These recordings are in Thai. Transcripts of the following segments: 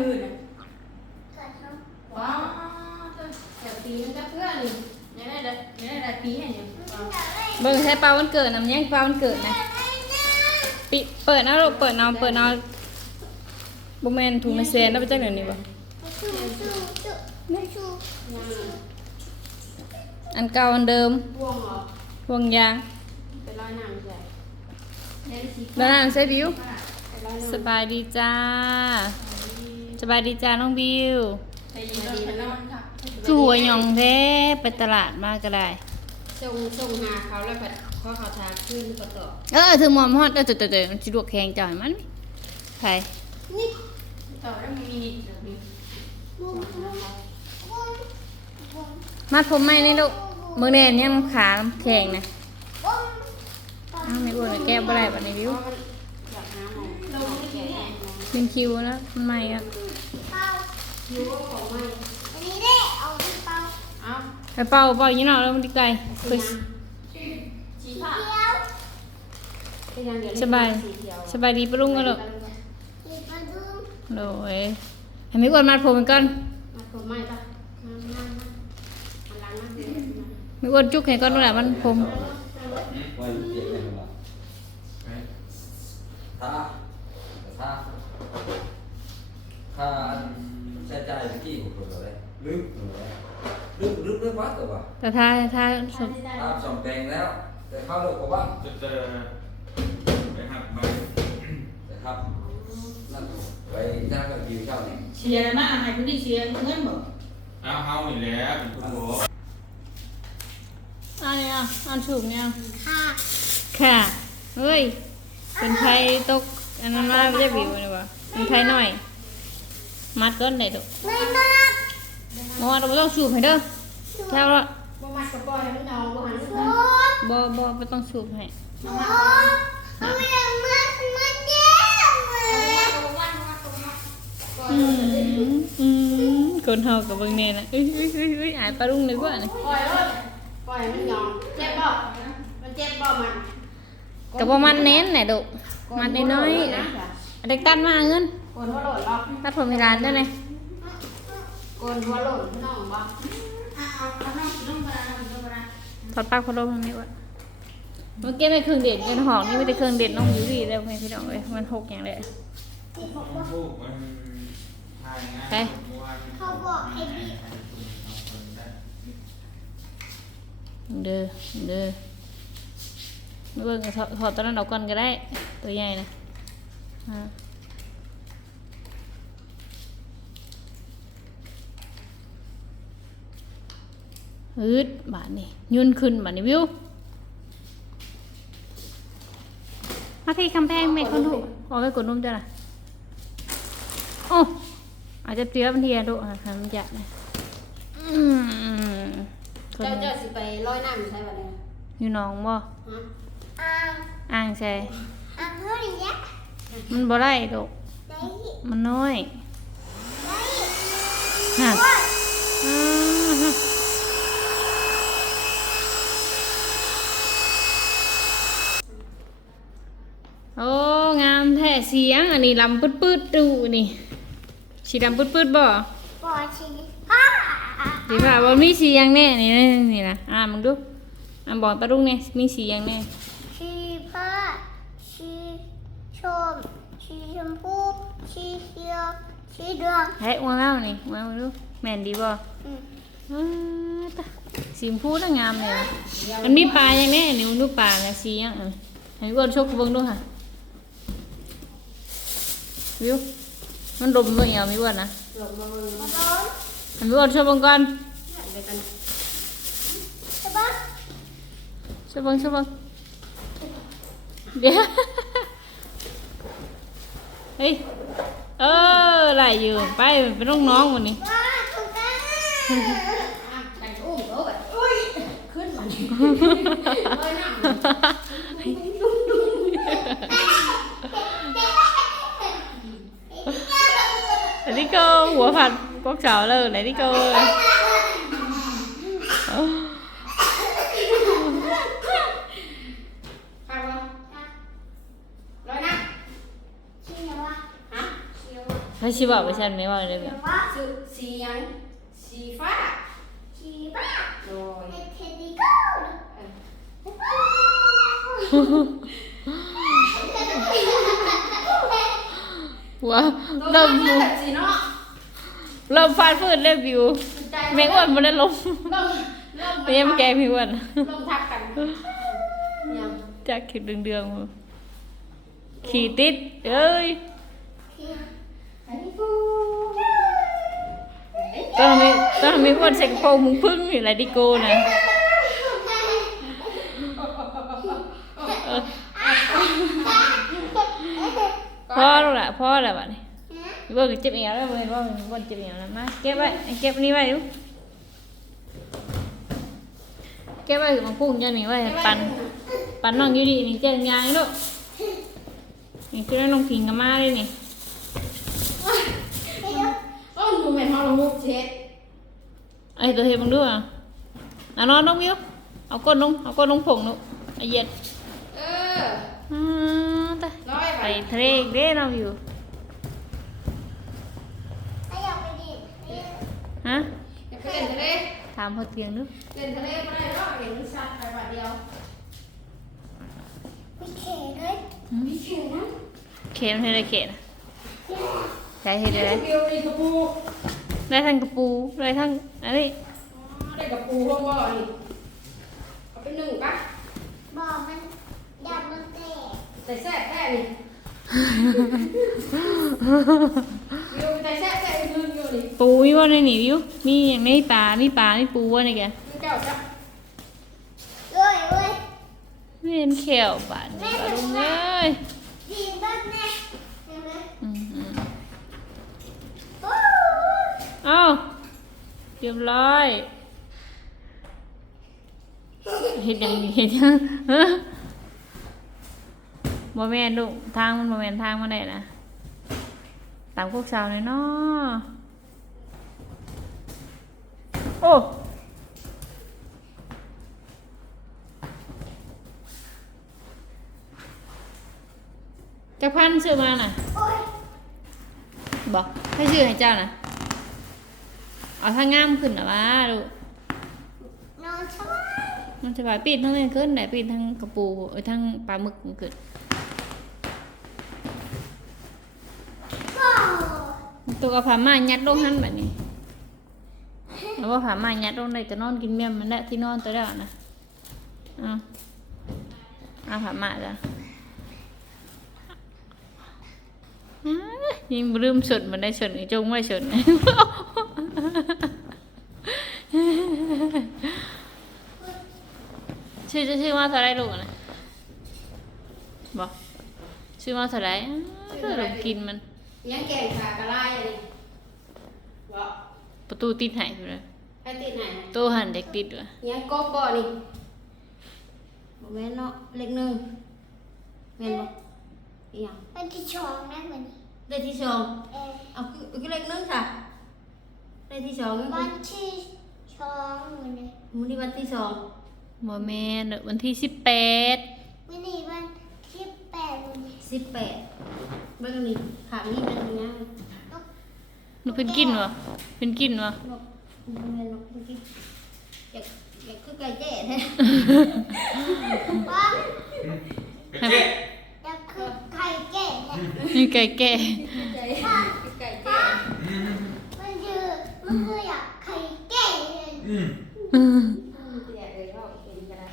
มือน่ะว้าวเธอแต่ปีมันก็เพื่อนยังได้ได้ยังได้ได้ปีให้อยู่ว้าวเบิ่งใช้ปลาวันเกิดนำยังปลาวันเกิดนะปิเปิดเอาลูกเปิดเอาเปิดเอาบ่แม่นถุงไม่แซนแล้วไปจักเดี๋ยวนี้บ่ยังอันเก่าอันเดิมวงเหรอพวงยางเป็นร้อยน้ำใหญ่ยังได้สีแล้วนั่นใส่บิวเป็นร้อยน้ำสบายดีจ้าส บายดีจ้าน้องบิวไปยินดีนะนอนค่ะคือหัวหยองแท้ไปตลาดมาก็ได้ส่งส่งหาเขาแล้วแบบพอเขาทาขึ้นก็ต่อเออถึงหมอมฮอดเออเตๆๆมันสิลวกแข็งจ่อยมันไผต่อแล้วมันมีนิดเดียวนี้มัดผมไหมนี่ลูกมือแน่นยังขาแข็งนะอ้าวไม่อ้วนเลยแก้บ่ได้บัดนี้บิวเพราะมันอยากหาหมอเราไม่แก่ เป็นคิวแล้วมันใหม่อะอยู่ก็ของไม่เอาเอาไปเป่าเป่ายี่หน่อยแล้วมันดีไกลสีคือน้ำสีผ้าเป็นยังเดี๋ยวสบายสีเขียวสบายดีปะลุงกันลูกโดยให้ไม่อ้วนมัดผมมันก่อนมาผมไม่ปะมามามาอันหลังนะเดี๋ยวมาไม่อ้วนจุกให้ก่อนนู่นแหละมันผม Quay Tha Xe chạy cái gì của rồi đấy Nước rồi đấy Nước nước nước quá rồi bà แต่ถ้าถ้าสม Tha sòng đèn đó Để khao được của bác จะเจอไปหักใบ Để khao Vậy ra cái gì sao này เชียร์นะให้คุณที่เชียร์เงินบอกเอาเฮานี่แหละเป็นคนบอกอันนี้อะอันสูบเนี่ยค่ะเฮ้ยเป็นไทยตกอันนั้นมาไม่ได้บิวเลยวะเป็นไทยหน่อย มัดก้อนไหนดูมอเราไม่ต้องสูบให้เด้อแค่ว่าบ่มัดกระปอยให้มันเอาบ่หันบ่บ่ไม่ต้องสูบให้อืมอืมคนเฮากับเบิ่งแน่นะเอ้ยเอ้ยเอ้ยเอ้ยอายปลาลุงนึกว่านี่ปล่อยเลยปล่อยมันยอมเจ็บบ่มันเจ็บบ่มันกับบ่มันเน้นแหละดุมันน้อยๆนะนะอันเด็กตัดมาเงิน โกนหัวโหล่นหรอกตัดผมให้ร้านได้ไหมโกนหัวโหล่นพี่น้องบ่ถอดปลั๊กพัดลมทางนี้วะเมื่อกี้ในเครื่องเด็ดเงินหองนี่ไม่ได้เครื่องเด็ดน้องยูรีแล้วไงพี่น้องเอ้ยมันหกอย่างเลยมันพูดมันทายง่ายไปเขาบอกให้บีเด้อเด้อไม่เบิ่งก็ถอดถอดตอนนั้นเอาก่อนก็ได้ ตัวใหญ่นะอ่า ฮึดบาทนี่ยืนขึ้นบาทนี่วิว มาที่คำแพงแม่คนดูออกไปกดนุ่มจ้ะล่ะโอ้อาจจะเตี้ยบันทีอะดูอะทำจัดนะอืมคนเจ้าเจ้าสิไปลอยน้ำอยู่ใช่บ่เนี่ยอยู่หน้องบ่ฮะอ่างอ่างใช่อ่างเท่านี้มันบ่ได้ดอกได้มันน้อย ได้ ฮะอ่าฮะโอ้งามแท้ เสียง อันนี้ลำปืดๆดูนี่สีดำปืดๆบ่ปอชีพ่อสีฟ้าบ่มีสีหยังแน่นี่นะนี่นะอ่ามึงดูอ่าบอกปะลุงเนี่ยมีสีหยังแน่ชีพ่อชีชมชีชมพูชีเขียวชีเหลืองให้อ้วนแล้วนี่มามึงดูแม่นดีบ่อืมอ่าตะสีชมพูน่ะงามเลยนะมันมีปลาอย่างแน่นี่มึงดูปลาน่ะสีหยังอะให้อ้วนโชคเบิ่งดูค่ะ วิวมันดมเบิ่งเอามีอ้วนนะหลงมาเบิ่งมาร้อนให้มีอ้วนโชคเบิ่งก่อนเดี๋ยวกันใช่ปะโชคเบิ่งโชคเบิ่งเดี๋ยวเฮ้ยเออไหลอยู่ไปเป็นน้องๆวันนี้ว้าถูกกันอะไปอุ้มโอ้ยอุ้ยขึ้นมาดิลอยน้ำ ไหน ที่ cô หัวผัดพวกสาวเลยไหนที่ cô ơi ใครวะลอยน้ชีเหรอวะำฮะชีเหรอวะไหน เขาชิบอกไปฉันไม่ว่าเลยแบบว่าชื่อสีหยังสีฟ้าชีบ้าโดยเทดดี้กูว้าตัวเริ่มเลือดสีเนาะเริ่มฟาดฟืดเริ่มวิวใจแมงอ้วนมันได้ลงเริ่มเริ่มเตรียมแกงพี่อ้วนเริ่มทักกันยังจากขีดเดืองๆมาขี่ติดเอ้ยไอ้กูต้องมีต้องมีอ้วนใส่กระโปรงมุงพึ่งอยู่ไรดิโก้นะเออพ่อลูกละพ่อละบัดนี้ เบิ่งเจ็บเอวแล้วเบิ่งว่ามันบ่นเจ็บเอวแล้วมาเก็บไว้เก็บอันนี้ไว้ดูเก็บไว้มาพุ่งจะนี่ไว้ให้ปันปันน้องอยู่ดีนี่เจ้ายางลูกนี่คือน้องพิงกับมาเลยนี่โอ้หนูแม่นเฮาละมุกเช็ดไอ้ตัวเห็นมึงดูอะอะนอนลงวิวเอาก้นลงเอาก้นลงผงลูกไอ้เหย็ดเอออ่าตายร้อยไปไปทะเลอีกเด้น้องวิว ไม่อยากไปดิ ฮะอย่าไปเล่นทะเลถามพอเตียงดูเล่นทะเลบ่ได้หรอกเห็นสัตว์ไปบาดเดียวมีเขยเลยมีเข็มนะเข็มให้ได้เข็มใจเห็นได้เดียวนี่กระปูได้ทั้งกระปูได้ทั้งอันนี้ได้กระปูห้องบ่อนี่เอาไปหนึ่งปะบอกมันอยากมันเตะใส่แซ่บแท้นี่ วิวใส่แซ่แท้ยืนอยู่นี่ปูมีว่าในนี่วิวมีอย่างนี้ปลามีปลามีปูว่าในแกมันเจ้าจ้ะเอ้ยเอ้ยไม่เห็นเขียวบาดนี่ปลาลุงเอ้ยดีบ้านแน่เห็นไหมอืมอืมโอ้เอ้าเรียบร้อยเห็นย่างเห็นยังฮะ บ่แม่นลูกทางมันบ่แม่นทางมาได้นะตามพวกสาวเลยเนาะโอ้จักพันซื้อมาน่ะโอ้ยบอกให้ชื่อให้เจ้านะเอาถ้างามขึ้นนะว่าดูนอนสบาย มันจะไปปีนทั้งนี้ขึ้นไหนปีนทั้งกระปูเอ้ยทั้งปลาหมึกมันขึ้นตัวเอาผ้ามายัดลงหันแบบนี้แล้วว่าผ้ามายัดลงได้จะนอนกินเมี่ยมมันแหละที่นอนตัวเดียวนะเอาเอาผ้ามาจ้ะยยิงลืมสดมันได้สดอีจงไม่สด ชื่อจะชื่อว่าเท่าไรลูกอะนะบอกชื่อว่าเท่าไรอ้าวเพื่อเรากินมัน ยังแกงขากระไรอันนี้บ่ประตูติดใหายอยู่เลยให้ติดไหนโตหันเด็กติดว่ะยังกบบ่นี่บ่แม่นเนาะเล็กหนึงแม่นบ่อีหยังเป็นที่ชองนั่นเหมือนได้ที่สองเออเอาคือคือเล็กหนึงค่ะได้ที่สองวันที่ชองเหมือนเลยมื้อนี้วันที่สอง โมแมนเด้อวันที่สิบแปดวันนี้วันที่แปดเหมือนเลยสิบแปดเบิ่งนี่ขางนี้เป็นยังไงหนูเป็นกินวะเป็นกินวะนกมันเป็นนกเมื่อกี้อยากอยากคือไก่แจ้แท้ว่าเจ๊อยากคือไข่แก่เนี่ยนี่ไก่แก่ไก่ไก่แจ้มันคือมันคืออยากไข่แก่เลยอืม อืม อยากเลยว่าเห็นกันได้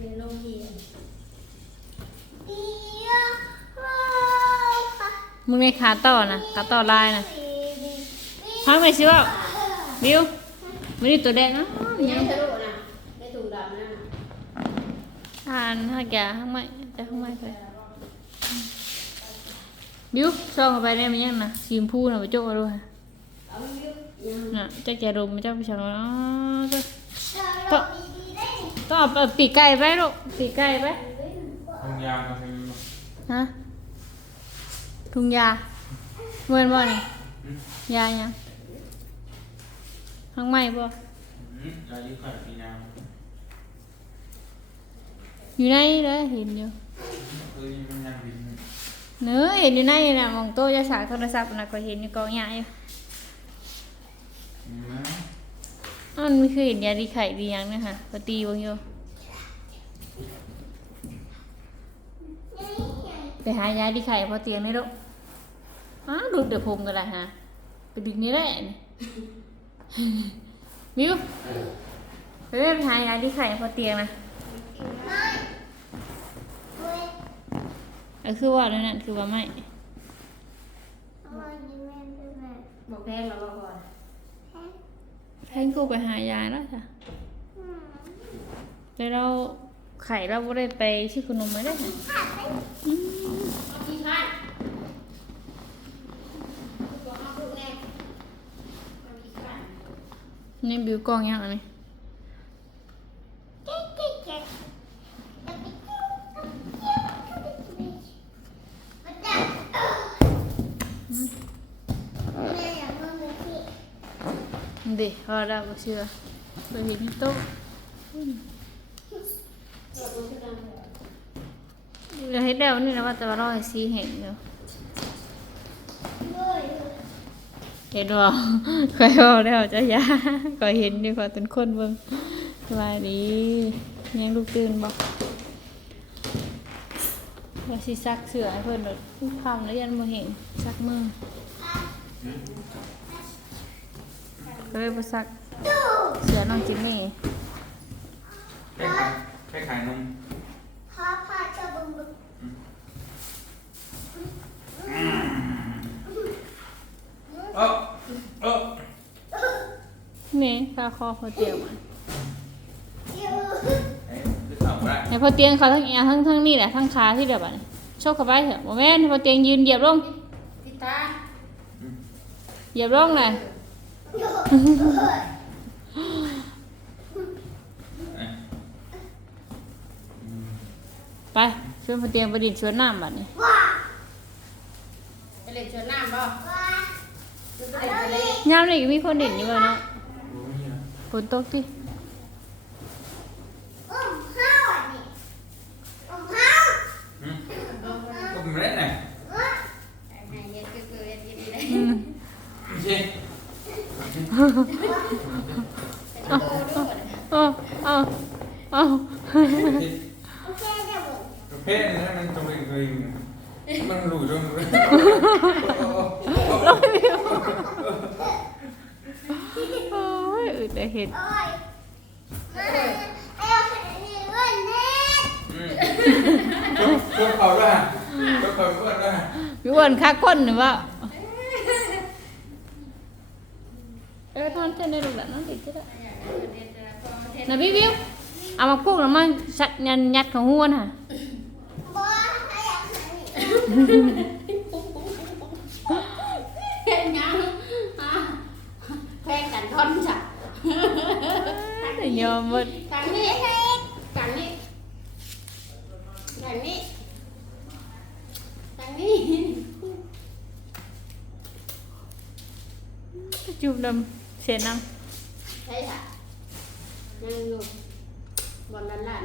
เป็นโลกี เดียวว้าวค่ะ มึงในขาต่อนะขาต่อลายนะพังไปสิว่าบิวไม่ได้ตัวแดงนะยังทะลุนะในถุงดำนั่นน่ะอ่านหักยาข้างไม่แต่ข้างไม่ไปบิวซ่องเข้าไปได้ไหมยังนะสีชมพูนะไปโจ้ด้วยเอาอยู่ยังน่ะเจ้าแกรมเจ้าพี่ชายอ๋อเจ้าเราดีๆได้ต้องเอาเอาปีกไก่ไปลูกปีกไก่ไปทำยางมาทำฮะ ถุงยาเมื่อนบ่นี่ยายังข้างไม่บ่อืมยายืดไข่ปีนางอยู่ในเลยเห็นอยู่คือมันยังดินฮเนื้อเห็นอยู่ในน่ะมองโต๊ะจะสากโทรศัพท์น่ะก็เห็นอยู่กองหญ้าอยู่นะอ้าวมันไม่เคยเห็นยาดีไข่ดีหยังเนะคะปตีวงอยู่ไปหายาดีไข่พอเตียงไม่รู้ อ้าวดูดเดี๋ยวผมกันละฮะ ไปดึงนี่แหละนี่มิวไปไปหายาดีไข่พอเตียงนะไม่เว้ยเออคือว่าแล้วนั่นคือว่าไม่เอามาดิแม่เป็นแบบบอกแพงแล้วบอกก่อนแพงกูไปหายาแล้วจ้ะอืมแต่เราไข่เราไม่ได้ไปชื่อขนมไม่ได้ค่ะ ขาดไป ที่ท่านบอกเอาลูกแน่เอาที่ท่าน นี่บิวกล้องยังอันนี้เก๊กเก๊กเก๊กเอา เห็นบ่คอยบอกแล้วจะยาก็เห็นอยู่ก็เป็นคนเบิ่งสบายดีแม่งลูกตื่นบ่ว่าสิซักเสื้อให้เพิ่นดอกคำแล้วยันบ่เห็นซักมือก็เลยบ่ซักเสื้อน้องจิมมี่แค่ขายแค่ขายนม พาพาเจะบึงบึง เออเออ นี่ปลาคอพอเตียงมาจิ้วเอ้ยคือถามว่าให้พอเตียงเขาทั้งแอวทั้งทั้งนี่แหละทั้งขาที่เดียวบัดนี้โชคเข้าไปเถอะบ่แม่นให้พอเตียงยืนเหยียบลงที่ตาเหยียบลงน่ะเอ้ยอืมไปชวนพอเตียงไปดินชวนน้ำบัดนี้ว้าไปเล่นชวนน้ำบ่ว้าจะไปไปเล่นยามนี่ก็มีคนเด่นอยู่บ่เนาะรู้ไหมเนี่ย ฝนตกติ อุ้มห้าวอ่ะนี่อุ้มห้าว อืมก็ไม่ได้ไหน ว้า ให้เย็นก็คือเย็นดีเลย อืม ไม่ใช่ เป็นโตด้วย เอาเอาเอา โอเคเดี๋ยวบึง ประเภทนั้นมันตัวเองตัวเองมันรู้จนรู้ ลงไปอยู่โ อ้ยอึดแต่เห็ดโอ้ยมาไอ้เอาแขนนี่เว้ยเน็ตอืมช่วยเขาด้วยช่วยเขาด้วยมีอ้วนคักคนหรือว่าเออทอนเส้นได้ลูกหลานน้องติดจะได้นะพี่วิวเอามากุ้งแล้วมาชัดยันยัดของหัวน่ะ บ่ไอ้อยากแขนนี่ เห็นยังอะแพงกันทอนจ้ะ ยอมหมดทางนี้ทางนี้ทางนี้ทางนี้จูบดำเสียน้ใช่ค่ะยังอยู่บนด้านล่าง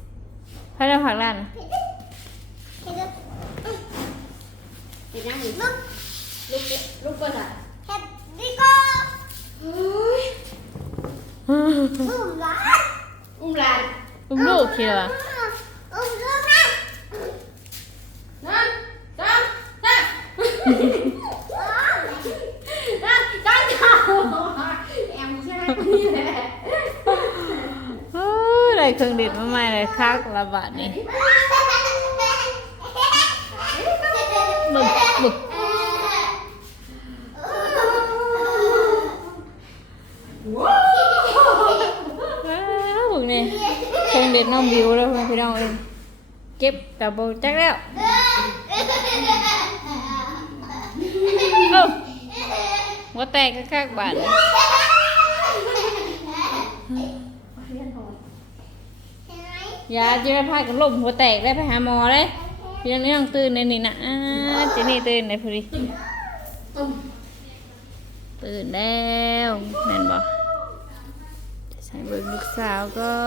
ำให้เราผักร้านน่ะเฮ็ดเป็นยังอยู่ลูกลูกเก็บลูกก็ได้เฮ็ดดีก็เฮ้ย อุ้มหลานอุ้มหลานอุ้มลูกคิดว่าอุ้มลูกนะนั่นจ้าจ้าว้าวนั่นจ้าจ้าแอมใช่นี่แหละเอ้ได้เครื่องเด็ดมาใหม่เลยคักละบาทนี่บึกบึกอ้าวบึกนี่เค รื่องเด็ดน้องบิวแล้วพี่น้องเองเก็บกับโบจักแล้วเอ้าหัวแตกคักๆบาทนี่ยาจะได้พากันล้มหัวแตกได้ไปหาหมอเลยพี่น้องนี่ต้องตื่นในนี่นะอ่าเจนี่ตื่นในพอดีตื่นแล้วแม่นบอกใส่เบิกลูกสาวก่อ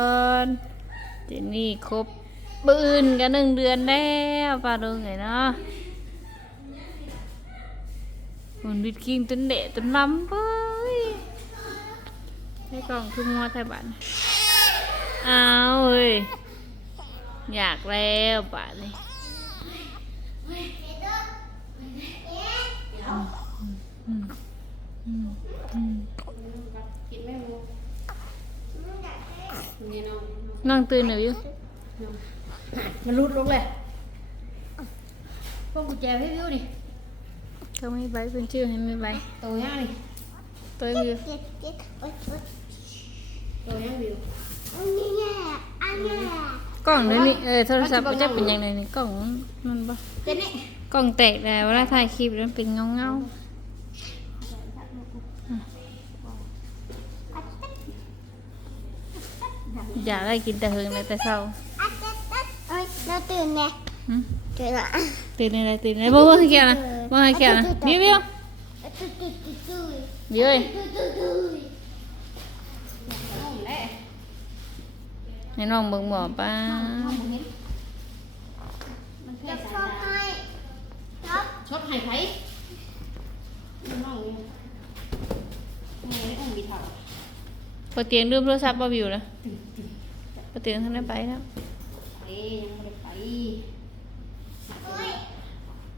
น เจนี่ครบปืนกันหนึ่งเดือนแล้วปลาดูไงเนาะมันวิดกิ้งจนเดะจนล้ำเว้ยให้กล่องคือมัวไทยบันเอาเว้ยอยากแล้วป่าเลย น้องน้องตื่นหรือวิวมันรุดลงเลยพวกกุญแจพี่วิวดิเขาไม่ใบเป็นชื่อให้ไม่ใบโตยังนี่ตัววิวเจ็ดเจ็ดโอ๊ยโอ๊ยโตยังวิวอันนี้แย่อันนี้แย่กล้องนี่นี่เออโทรศัพท์มันจะเป็นยังไงนี่กล้องมันปะเจ๊นี่กล้องแตกแล้วเวลาถ่ายคลิปแล้วมันเป็นเงาเงา อยากได้กินแต่เฮิงเลยแต่เช้าอัดอัดอัดเอ้ยเราตื่นเนี่ยหึตื่นละตื่นอะไรตื่นอะไรบ่บ่ให้แก้วนะบ่ให้แก้วนะวิววิวตื่นตื่นตื่นตื่นวิวเอ้ยตื่นตื่นตื่นน้องแหละให้น้องเบิ่งหมอป้าน้องบ่เห็นมันแค่จะชสาอยบตาให้ครับชอบไห้ไผน้องนี่นี่ได้อุ้มบีเท่า พอเตียงลืมโทรศัพท์บ่วิวนะพอเตียงท่านได้ไปแล้วไปยังไม่ได้ไป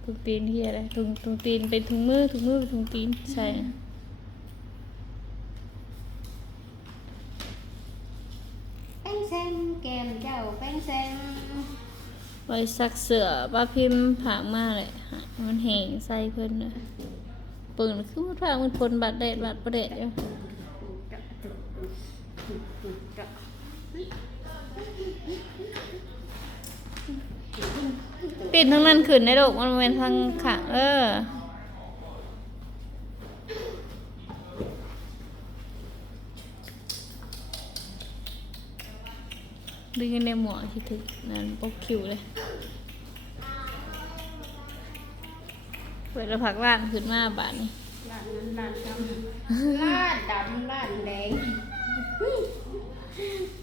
ถุงตีนที่อะไรถุงถุงตีนเป็นถุงมือถุงมือเป็นถุงตีนใช่แป้งแซมแกมเจ้าแป้งแซมไว้ซักเสือป้าพิมพ์ผางมากเลยหามันแหงใส่เพิ่นนะปืนคือมันผางมันพลบัดแดดบัดประเดดอยู่ ปิดทั้งนั้นขึ้นได้ดอกมันเป็นทางขางเออ ดึงในหมวกคิดถึงนั่นปกคิวเลยเปิดแล้วผักร้านขึ้นมาบาทนี้ลาดนั้นลาดดำลาดดำลาดแดง Ui.